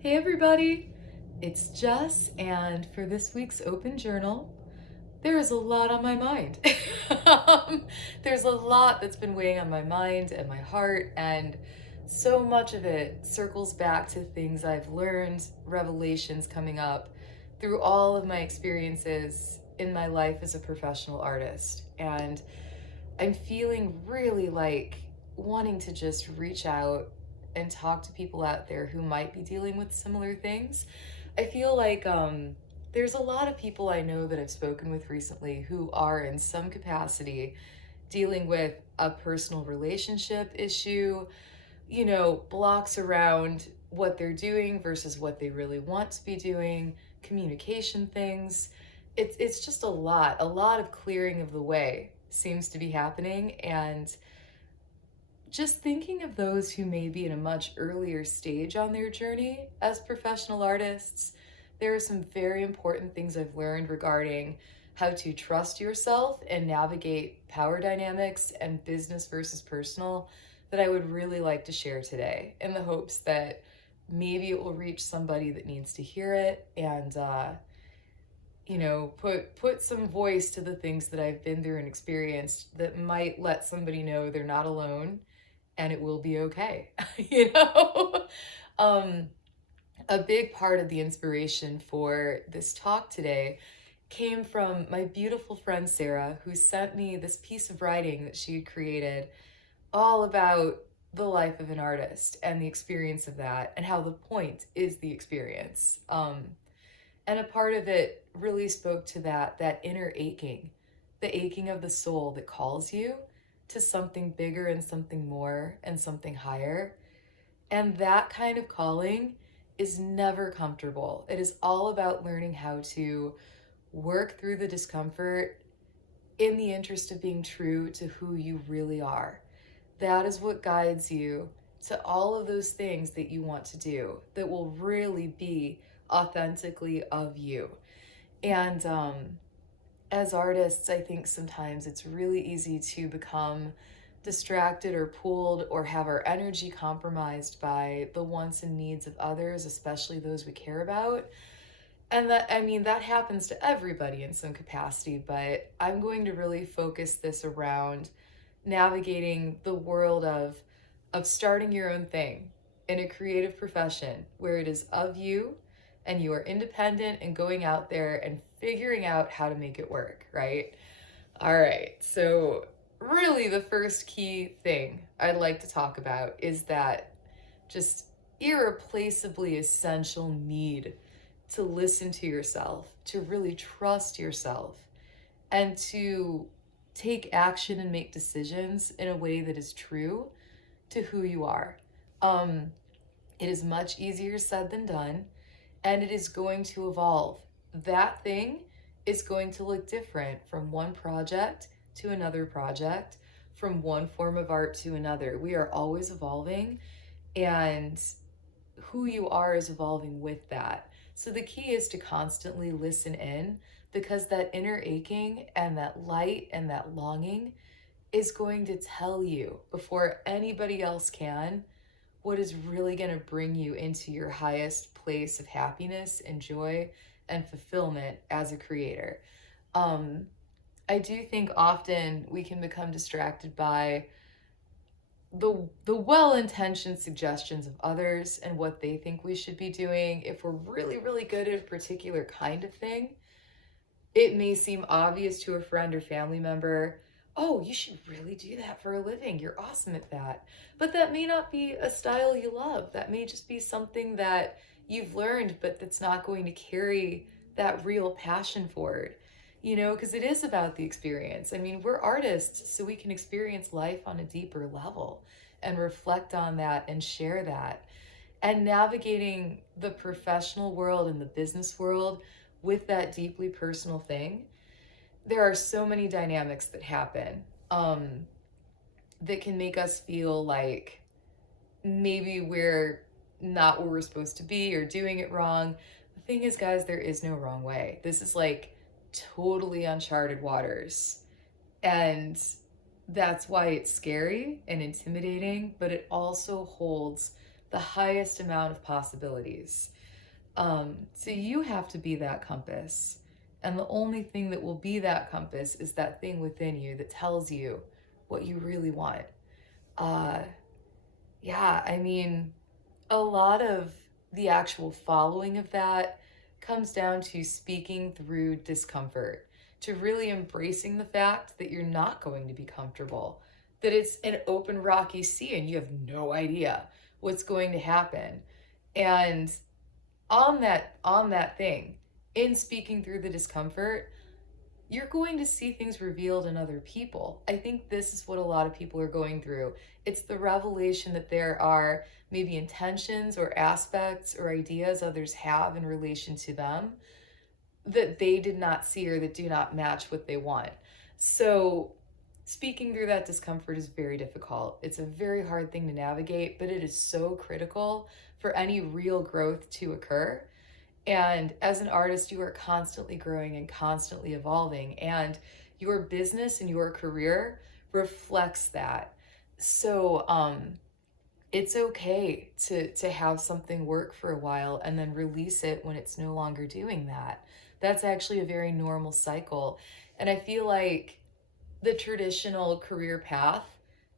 Hey everybody, it's Jess, and for this week's open journal, there is a lot on my mind. There's a lot that's been weighing on my mind and my heart, and so much of it circles back to things I've learned, revelations coming up through all of my experiences in my life as a professional artist. And I'm feeling really like wanting to just reach out and talk to people out there who might be dealing with similar things. I feel like there's a lot of people I know that I've spoken with recently who are in some capacity dealing with a personal relationship issue, blocks around what they're doing versus what they really want to be doing, communication things. It's just a lot of clearing of the way seems to be happening, and just thinking of those who may be in a much earlier stage on their journey as professional artists. There are some very important things I've learned regarding how to trust yourself and navigate power dynamics and business versus personal that I would really like to share today, in the hopes that maybe it will reach somebody that needs to hear it, and put some voice to the things that I've been through and experienced that might let somebody know they're not alone and it will be okay. you know? Um, a big part of the inspiration for this talk today came from my beautiful friend Sarah, who sent me this piece of writing that she had created all about the life of an artist and the experience of that, and how the point is the experience. And a part of it really spoke to that inner aching, the aching of the soul that calls you to something bigger and something more and something higher. And that kind of calling is never comfortable. It is all about learning how to work through the discomfort in the interest of being true to who you really are. That is what guides you to all of those things that you want to do that will really be authentically of you. And as artists, I think sometimes it's really easy to become distracted or pulled or have our energy compromised by the wants and needs of others, especially those we care about. And that happens to everybody in some capacity, but I'm going to really focus this around navigating the world of starting your own thing in a creative profession where it is of you and you are independent and going out there and figuring out how to make it work, right? All right. So, really, the first key thing I'd like to talk about is that just irreplaceably essential need to listen to yourself, to really trust yourself, and to take action and make decisions in a way that is true to who you are. Um, it is much easier said than done, and it is going to evolve. That thing is going to look different from one project to another project, from one form of art to another. We are always evolving, and who you are is evolving with that. So the key is to constantly listen in, because that inner aching and that light and that longing is going to tell you before anybody else can what is really going to bring you into your highest place of happiness and joy and fulfillment as a creator. Um, I do think often we can become distracted by the well-intentioned suggestions of others and what they think we should be doing. If we're really good at a particular kind of thing, it may seem obvious to a friend or family member, oh, you should really do that for a living. You're awesome at that. But that may not be a style you love. That may just be something that you've learned, but that's not going to carry that real passion forward. Because it is about the experience. I mean, we're artists, so we can experience life on a deeper level and reflect on that and share that. And navigating the professional world and the business world with that deeply personal thing, there are so many dynamics that happen that can make us feel like maybe we're not where we're supposed to be or doing it wrong. The thing is, guys, there is no wrong way. This is like totally uncharted waters. And that's why it's scary and intimidating, but it also holds the highest amount of possibilities. So you have to be that compass. And the only thing that will be that compass is that thing within you that tells you what you really want. Uh, yeah, I mean, a lot of the actual following of that comes down to speaking through discomfort, to really embracing the fact that you're not going to be comfortable, that it's an open rocky sea and you have no idea what's going to happen. And on that thing, in speaking through the discomfort, you're going to see things revealed in other people. I think this is what a lot of people are going through. It's the revelation that there are maybe intentions or aspects or ideas others have in relation to them that they did not see or that do not match what they want. So, speaking through that discomfort is very difficult. It's a very hard thing to navigate, but it is so critical for any real growth to occur. And as an artist, you are constantly growing and constantly evolving, and your business and your career reflects that. So, it's okay to have something work for a while and then release it when it's no longer doing that. That's actually a very normal cycle. And I feel like the traditional career path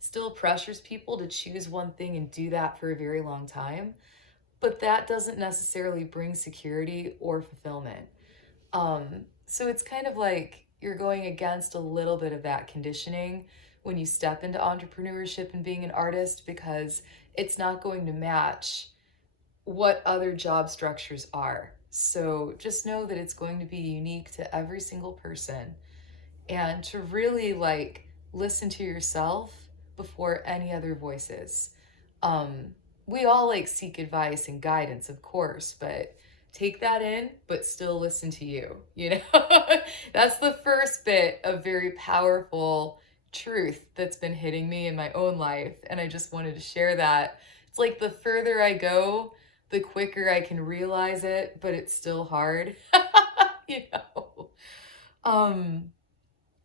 still pressures people to choose one thing and do that for a very long time, but that doesn't necessarily bring security or fulfillment. So it's kind of like you're going against a little bit of that conditioning when you step into entrepreneurship and being an artist, because it's not going to match what other job structures are. So just know that it's going to be unique to every single person, and to really like listen to yourself before any other voices. We all like seek advice and guidance, of course, but take that in, but still listen to you, you know? That's the first bit of very powerful truth that's been hitting me in my own life. And I just wanted to share that. It's like the further I go, the quicker I can realize it, but it's still hard, you know? Um,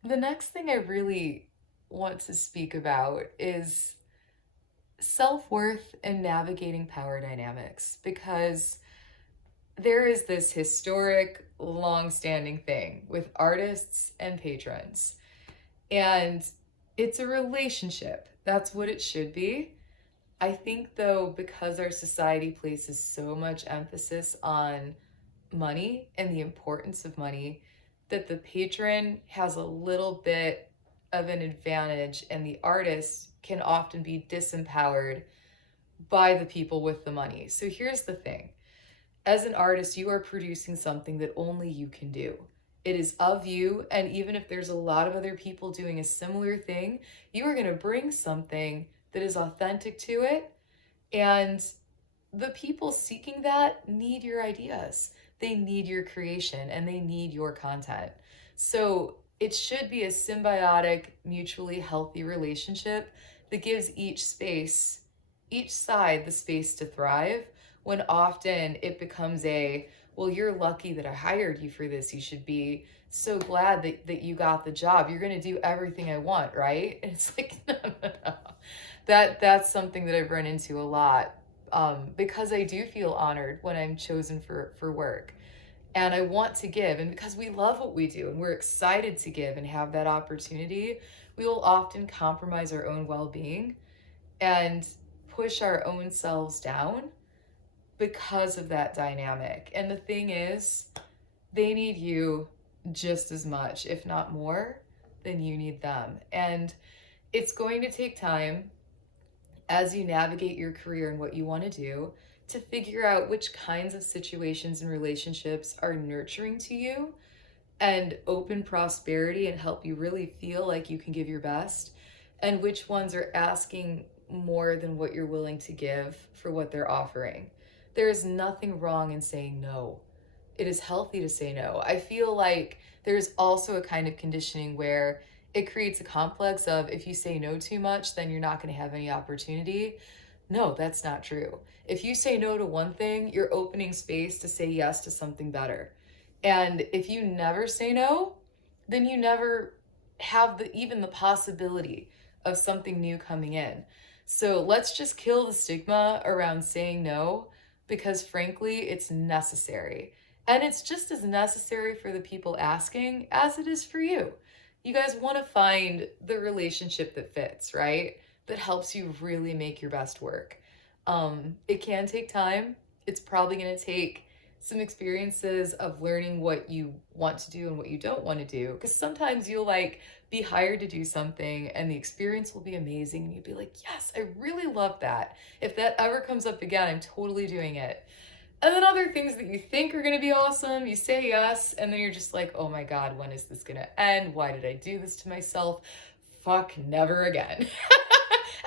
the next thing I really want to speak about is self-worth and navigating power dynamics, because there is this historic, long-standing thing with artists and patrons, and it's a relationship. That's what it should be. I think, though, because our society places so much emphasis on money and the importance of money, that the patron has a little bit of an advantage and the artist can often be disempowered by the people with the money. So here's the thing. As an artist, you are producing something that only you can do. It is of you, and even if there's a lot of other people doing a similar thing, you are going to bring something that is authentic to it, and the people seeking that need your ideas. They need your creation and they need your content. So it should be a symbiotic, mutually healthy relationship that gives each side the space to thrive, when often it becomes a, well, you're lucky that I hired you for this. You should be so glad that you got the job. You're going to do everything I want, right? And it's like, no, no, no. That's something that I've run into a lot, because I do feel honored when I'm chosen for work. And I want to give. And because we love what we do and we're excited to give and have that opportunity, we will often compromise our own well-being and push our own selves down because of that dynamic. And the thing is, they need you just as much, if not more, than you need them. And it's going to take time as you navigate your career and what you want to do to figure out which kinds of situations and relationships are nurturing to you and open prosperity and help you really feel like you can give your best, and which ones are asking more than what you're willing to give for what they're offering. There is nothing wrong in saying no. It is healthy to say no. I feel like there's also a kind of conditioning where it creates a complex of, if you say no too much, then you're not going to have any opportunity. No, that's not true. If you say no to one thing, you're opening space to say yes to something better. And if you never say no, then you never have even the possibility of something new coming in. So let's just kill the stigma around saying no, because frankly, it's necessary. And it's just as necessary for the people asking as it is for you. You guys want to find the relationship that fits, right? That helps you really make your best work. It can take time. It's probably going to take some experiences of learning what you want to do and what you don't want to do. Because sometimes you'll like be hired to do something and the experience will be amazing. And you'll be like, yes, I really love that. If that ever comes up again, I'm totally doing it. And then other things that you think are going to be awesome, you say yes, and then you're just like, oh my God, when is this going to end? Why did I do this to myself? Fuck, never again.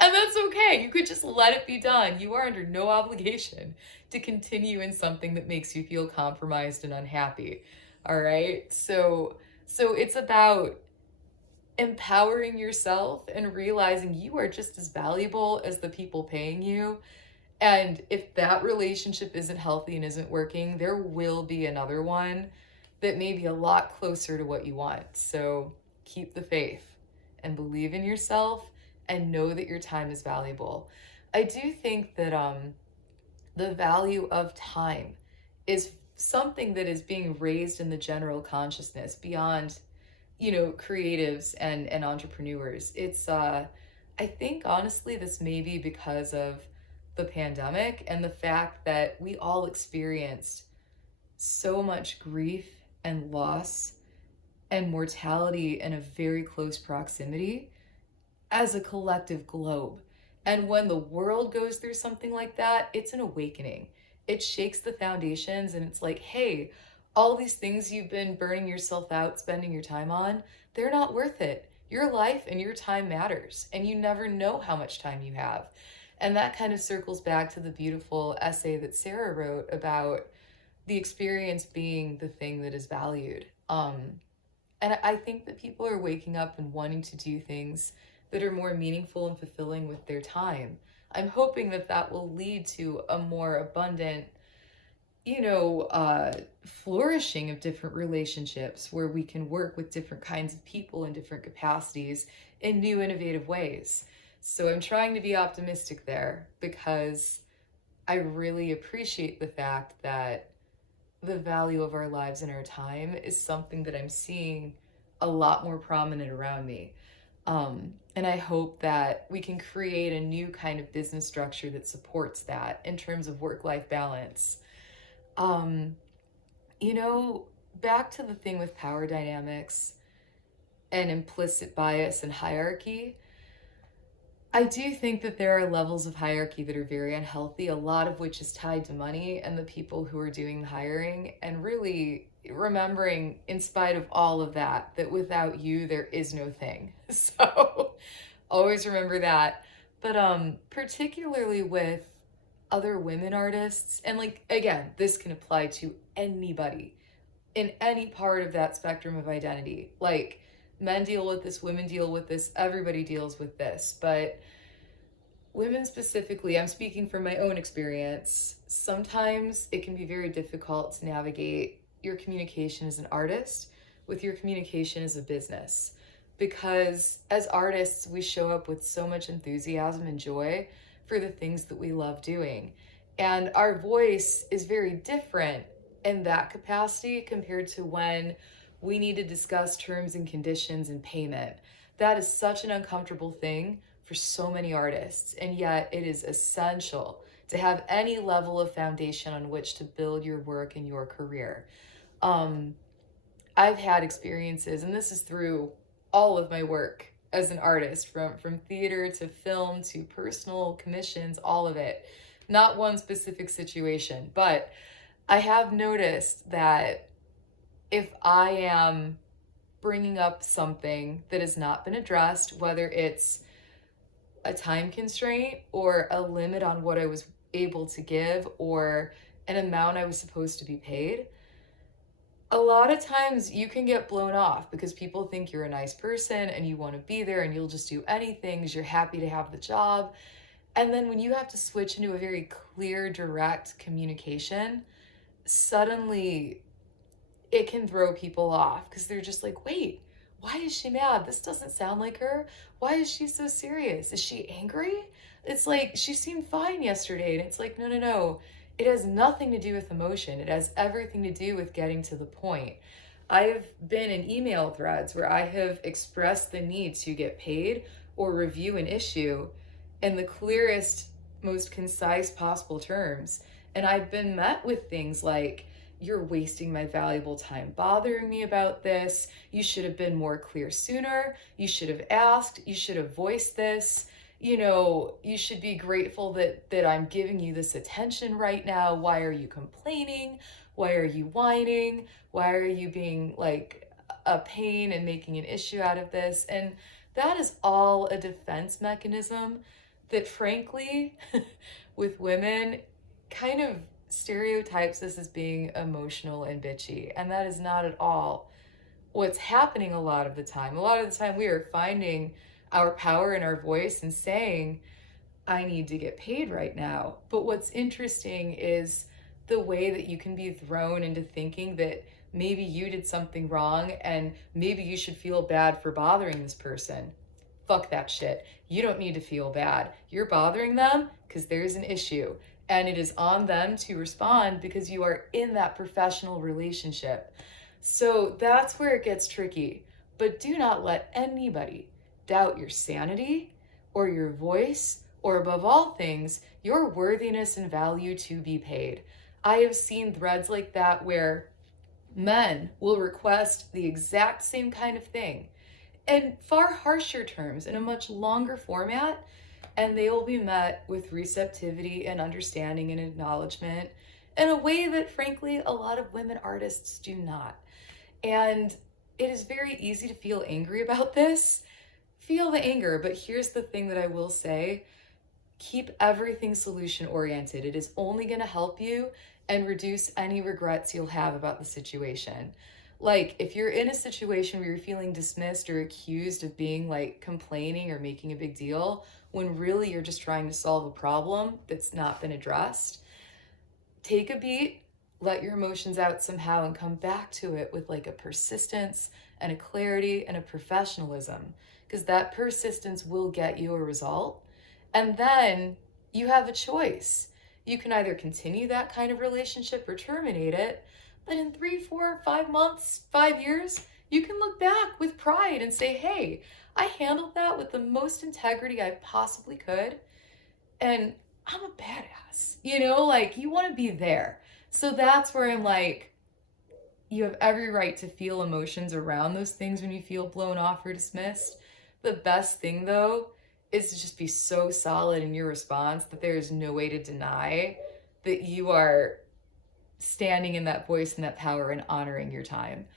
And that's okay. You could just let it be done. You are under no obligation to continue in something that makes you feel compromised and unhappy. All right? So it's about empowering yourself and realizing you are just as valuable as the people paying you. And if that relationship isn't healthy and isn't working, there will be another one that may be a lot closer to what you want. So keep the faith and believe in yourself and know that your time is valuable. I do think that the value of time is something that is being raised in the general consciousness beyond, creatives and entrepreneurs. It's I think honestly this may be because of the pandemic and the fact that we all experienced so much grief and loss and mortality in a very close proximity as a collective globe. And when the world goes through something like that, it's an awakening. It shakes the foundations and it's like, hey, all these things you've been burning yourself out, spending your time on, they're not worth it. Your life and your time matters, and you never know how much time you have. And that kind of circles back to the beautiful essay that Sarah wrote about the experience being the thing that is valued. And I think that people are waking up and wanting to do things that are more meaningful and fulfilling with their time. I'm hoping that that will lead to a more abundant, flourishing of different relationships where we can work with different kinds of people in different capacities in new, innovative ways. So I'm trying to be optimistic there because I really appreciate the fact that the value of our lives and our time is something that I'm seeing a lot more prominent around me. And I hope that we can create a new kind of business structure that supports that in terms of work-life balance. Um, Back to the thing with power dynamics and implicit bias and hierarchy, I do think that there are levels of hierarchy that are very unhealthy, a lot of which is tied to money and the people who are doing the hiring, and really remembering, in spite of all of that, that without you, there is no thing. So always remember that. But particularly with other women artists, and like, again, this can apply to anybody in any part of that spectrum of identity. Like, men deal with this, women deal with this, everybody deals with this. But women specifically, I'm speaking from my own experience, sometimes it can be very difficult to navigate your communication as an artist with your communication as a business. Because as artists, we show up with so much enthusiasm and joy for the things that we love doing. And our voice is very different in that capacity compared to when we need to discuss terms and conditions and payment. That is such an uncomfortable thing for so many artists, and yet it is essential to have any level of foundation on which to build your work and your career. I've had experiences, and this is through all of my work as an artist, from theater to film to personal commissions, all of it. Not one specific situation, but I have noticed that if I am bringing up something that has not been addressed, whether it's a time constraint or a limit on what I was able to give or an amount I was supposed to be paid, a lot of times you can get blown off because people think you're a nice person and you want to be there and you'll just do anything because you're happy to have the job. And then when you have to switch into a very clear, direct communication, suddenly it can throw people off because they're just like, wait, why is she mad? This doesn't sound like her. Why is she so serious? Is she angry? It's like, she seemed fine yesterday. And it's like, no, no, no. It has nothing to do with emotion. It has everything to do with getting to the point. I've been in email threads where I have expressed the need to get paid or review an issue in the clearest, most concise possible terms. And I've been met with things like, you're wasting my valuable time bothering me about this. You should have been more clear sooner. You should have asked. You should have voiced this. You know, you should be grateful that I'm giving you this attention right now. Why are you complaining? Why are you whining? Why are you being like a pain and making an issue out of this? And that is all a defense mechanism that, frankly, with women, kind of stereotypes us as being emotional and bitchy. And that is not at all what's happening a lot of the time. A lot of the time, we are finding our power in our voice and saying, I need to get paid right now. But what's interesting is the way that you can be thrown into thinking that maybe you did something wrong and maybe you should feel bad for bothering this person. Fuck that shit. You don't need to feel bad. You're bothering them because there's an issue. And it is on them to respond because you are in that professional relationship. So that's where it gets tricky. But do not let anybody doubt your sanity or your voice, or above all things, your worthiness and value to be paid. I have seen threads like that where men will request the exact same kind of thing in far harsher terms, in a much longer format, and they will be met with receptivity and understanding and acknowledgement in a way that, frankly, a lot of women artists do not. And it is very easy to feel angry about this. Feel the anger, but here's the thing that I will say. Keep everything solution oriented. It is only going to help you and reduce any regrets you'll have about the situation. Like, if you're in a situation where you're feeling dismissed or accused of being like complaining or making a big deal, when really you're just trying to solve a problem that's not been addressed, take a beat, let your emotions out somehow, and come back to it with like a persistence and a clarity and a professionalism, because that persistence will get you a result. And then you have a choice. You can either continue that kind of relationship or terminate it. But in 3, 4, 5 months, 5 years, you can look back with pride and say, hey, I handled that with the most integrity I possibly could. And I'm a badass. You know, like, you want to be there. So that's where I'm like, you have every right to feel emotions around those things when you feel blown off or dismissed. The best thing, though, is to just be so solid in your response that there is no way to deny that you are standing in that voice and that power and honoring your time.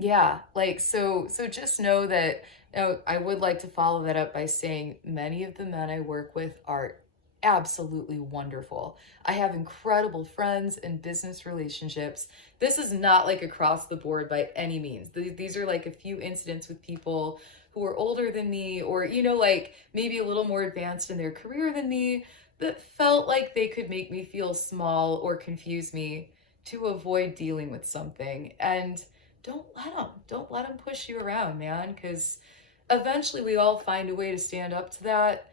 Yeah, like, so just know that, you know, I would like to follow that up by saying many of the men I work with are absolutely wonderful. I have incredible friends and business relationships. This is not like across the board by any means. These are like a few incidents with people who are older than me, or, you know, like maybe a little more advanced in their career than me, that felt like they could make me feel small or confuse me to avoid dealing with something. And don't let them push you around, man, because eventually we all find a way to stand up to that.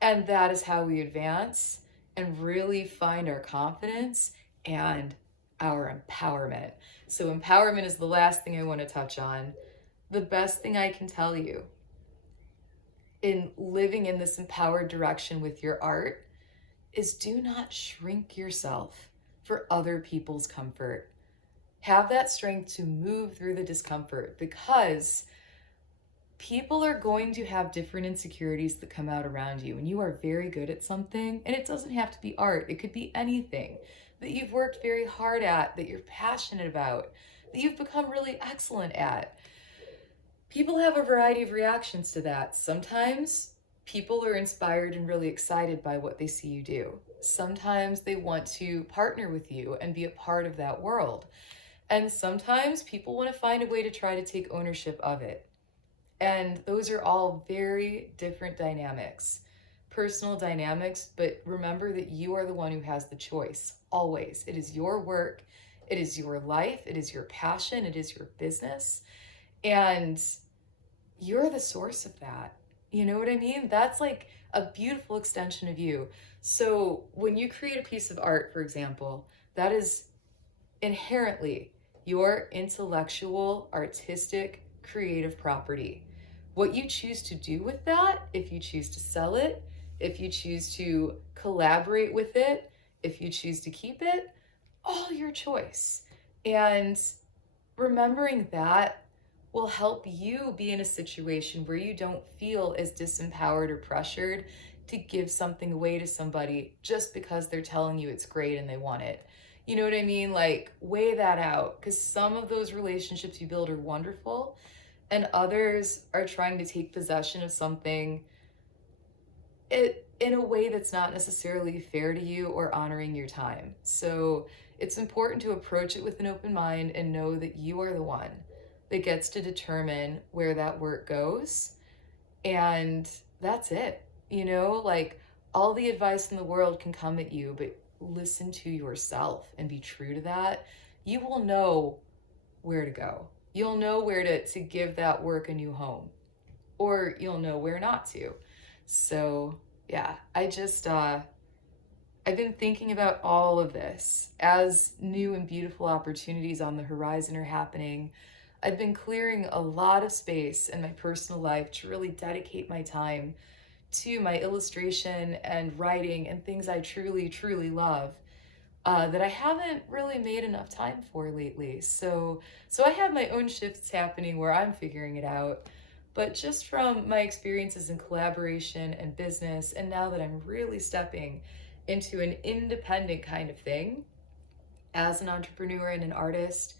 And that is how we advance and really find our confidence and our empowerment. So empowerment is the last thing I want to touch on. The best thing I can tell you in living in this empowered direction with your art is, do not shrink yourself for other people's comfort. Have that strength to move through the discomfort, because people are going to have different insecurities that come out around you, and you are very good at something, and it doesn't have to be art. It could be anything that you've worked very hard at, that you're passionate about, that you've become really excellent at. People have a variety of reactions to that. Sometimes people are inspired and really excited by what they see you do. Sometimes they want to partner with you and be a part of that world. And sometimes people want to find a way to try to take ownership of it. And those are all very different dynamics, personal dynamics, but remember that you are the one who has the choice, always. It is your work, it is your life, it is your passion, it is your business, and you're the source of that. You know what I mean? That's like a beautiful extension of you. So when you create a piece of art, for example, that is inherently your intellectual, artistic, creative property. What you choose to do with that, if you choose to sell it, if you choose to collaborate with it, if you choose to keep it, all your choice. And remembering that will help you be in a situation where you don't feel as disempowered or pressured to give something away to somebody just because they're telling you it's great and they want it. You know what I mean? Like, weigh that out, because some of those relationships you build are wonderful, and others are trying to take possession of something in a way that's not necessarily fair to you or honoring your time. So it's important to approach it with an open mind and know that you are the one that gets to determine where that work goes. And that's it. You know, like, all the advice in the world can come at you, but listen to yourself and be true to that. You will know where to go. You'll know where to give that work a new home, or you'll know where not to. So yeah, I've been thinking about all of this as new and beautiful opportunities on the horizon are happening. I've been clearing a lot of space in my personal life to really dedicate my time to my illustration and writing and things I truly, truly love, that I haven't really made enough time for lately. So I have my own shifts happening where I'm figuring it out. But just from my experiences in collaboration and business, and now that I'm really stepping into an independent kind of thing as an entrepreneur and an artist,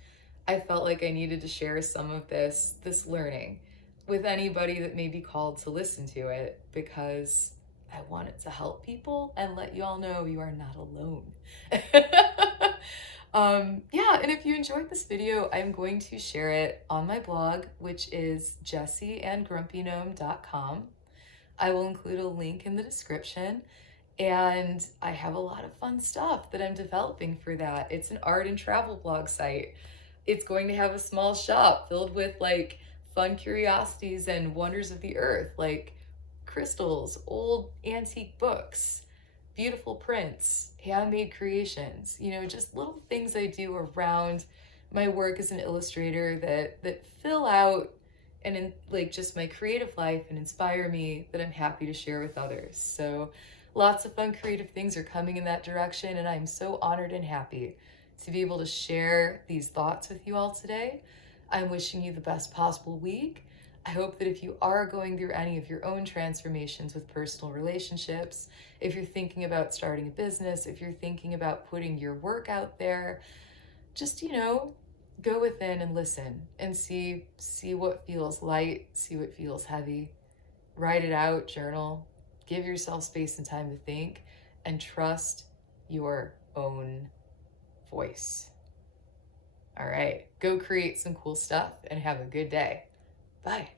I felt like I needed to share some of this learning with anybody that may be called to listen to it, because I want it to help people and let you all know you are not alone. Yeah, and if you enjoyed this video, I'm going to share it on my blog, which is jessieandgrumpygnome.com. I will include a link in the description, and I have a lot of fun stuff that I'm developing for that. It's an art and travel blog site. It's going to have a small shop filled with like fun curiosities and wonders of the earth, like crystals, old antique books, beautiful prints, handmade creations, you know, just little things I do around my work as an illustrator that fill out and in like just my creative life and inspire me, that I'm happy to share with others. So lots of fun creative things are coming in that direction, and I'm so honored and happy to be able to share these thoughts with you all today. I'm wishing you the best possible week. I hope that if you are going through any of your own transformations with personal relationships, if you're thinking about starting a business, if you're thinking about putting your work out there, just, you know, go within and listen and see what feels light, see what feels heavy. Write it out, journal, give yourself space and time to think, and trust your own voice. All right, go create some cool stuff and have a good day. Bye.